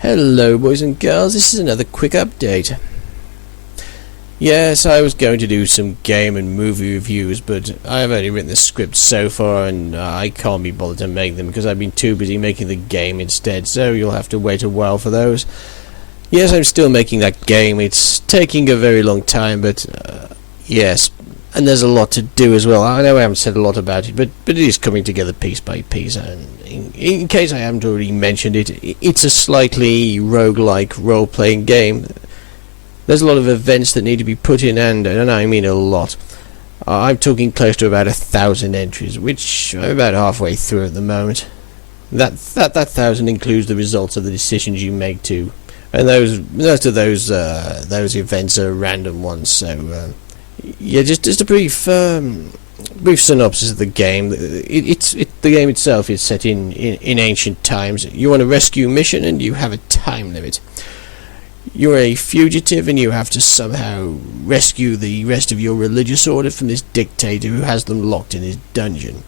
Hello boys and girls, this is another quick update. Yes, I was going to do some game and movie reviews, but I've only written the script so far and I can't be bothered to make them because I've been too busy making the game instead, so you'll have to wait a while for those. Yes, I'm still making that game. It's taking a very long time, but yes, and there's a lot to do as well. I know I haven't said a lot about it, but it is coming together piece by piece, and in case I haven't already mentioned it, it's a slightly roguelike role-playing game. There's a lot of events that need to be put in, and I mean a lot. I'm talking close to about 1,000 entries, which I'm about halfway through at the moment. That 1,000 includes the results of the decisions you make too, and most of those events are random ones. So yeah, just a brief synopsis of the game. The game itself is set in ancient times. You're on a rescue mission, and you have a time limit. You're a fugitive and you have to somehow rescue the rest of your religious order from this dictator who has them locked in his dungeon.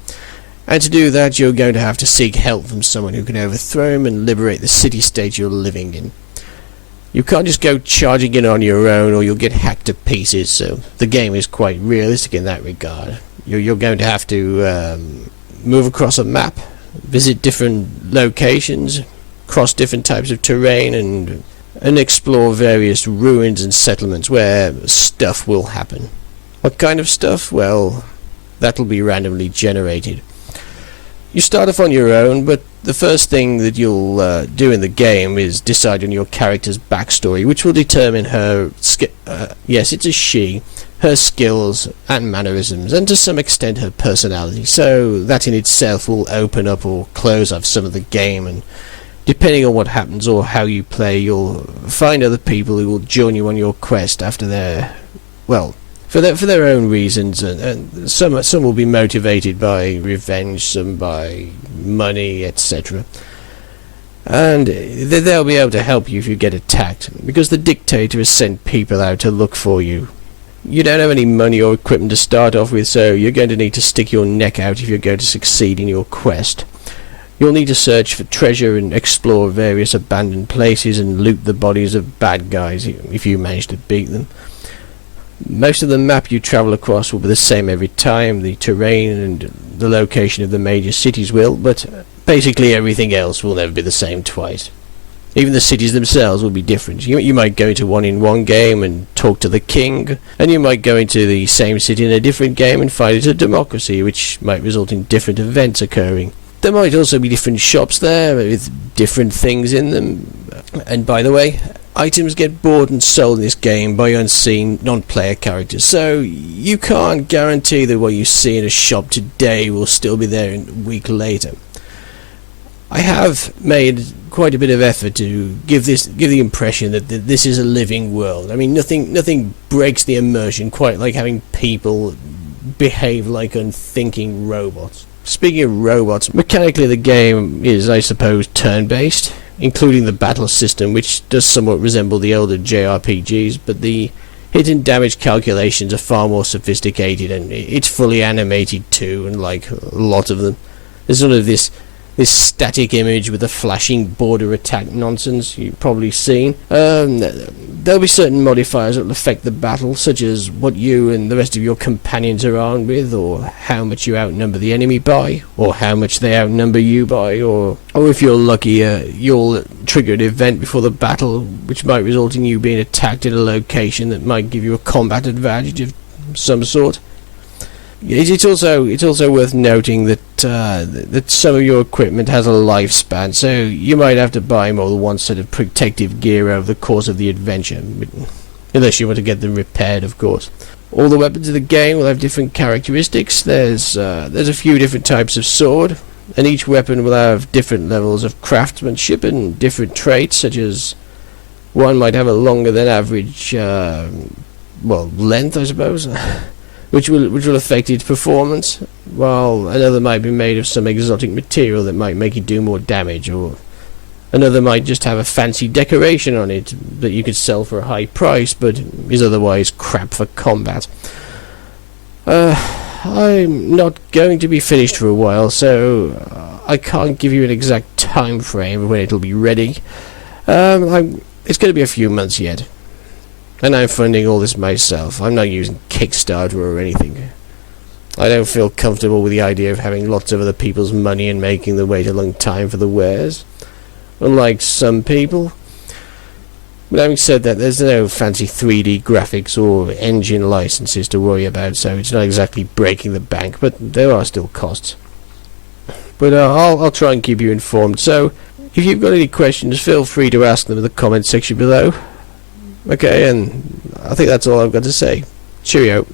And to do that, you're going to have to seek help from someone who can overthrow him and liberate the city-state you're living in. You can't just go charging in on your own or you'll get hacked to pieces, so the game is quite realistic in that regard. You're going to have to move across a map, visit different locations, cross different types of terrain, and explore various ruins and settlements where stuff will happen. What kind of stuff? Well, that'll be randomly generated. You start off on your own, but the first thing that you'll do in the game is decide on your character's backstory, which will determine her yes, it's a she, her skills and mannerisms, and to some extent her personality. So that in itself will open up or close off some of the game, and depending on what happens or how you play, you'll find other people who will join you on your quest after their, well, for their own reasons, and some will be motivated by revenge, some by money, etc. And they'll be able to help you if you get attacked, because the dictator has sent people out to look for you. You don't have any money or equipment to start off with, so you're going to need to stick your neck out if you're going to succeed in your quest. You'll need to search for treasure and explore various abandoned places and loot the bodies of bad guys if you manage to beat them. Most of the map you travel across will be the same every time. The terrain and the location of the major cities will, but basically everything else will never be the same twice. Even the cities themselves will be different. You might go into one in one game and talk to the king, and you might go into the same city in a different game and find it a democracy, which might result in different events occurring. There might also be different shops there with different things in them. And by the way, items get bought and sold in this game by unseen non-player characters, so you can't guarantee that what you see in a shop today will still be there a week later. I have made quite a bit of effort to give the impression that this is a living world. I mean, nothing breaks the immersion quite like having people behave like unthinking robots. Speaking of robots, mechanically the game is, I suppose, turn-based, including the battle system, which does somewhat resemble the older JRPGs, but the hit and damage calculations are far more sophisticated, and it's fully animated too, unlike a lot of them. There's sort of this static image with the flashing border attack nonsense you've probably seen. There'll be certain modifiers that will affect the battle, such as what you and the rest of your companions are armed with, or how much you outnumber the enemy by, or how much they outnumber you by, or if you're lucky, you'll trigger an event before the battle, which might result in you being attacked at a location that might give you a combat advantage of some sort. It's also worth noting that some of your equipment has a lifespan, so you might have to buy more than one set of protective gear over the course of the adventure, unless you want to get them repaired, of course. All the weapons of the game will have different characteristics. There's a few different types of sword, and each weapon will have different levels of craftsmanship and different traits, such as one might have a longer than average length, I suppose. which will affect its performance, while another might be made of some exotic material that might make it do more damage, or another might just have a fancy decoration on it that you could sell for a high price but is otherwise crap for combat. I'm not going to be finished for a while, so I can't give you an exact time frame of when it'll be ready. It's going to be a few months yet. And I'm funding all this myself. I'm not using Kickstarter or anything. I don't feel comfortable with the idea of having lots of other people's money and making them wait a long time for the wares. Unlike some people. But having said that, there's no fancy 3D graphics or engine licenses to worry about, so it's not exactly breaking the bank, but there are still costs. But I'll try and keep you informed, so if you've got any questions, feel free to ask them in the comment section below. Okay, and I think that's all I've got to say. Cheerio.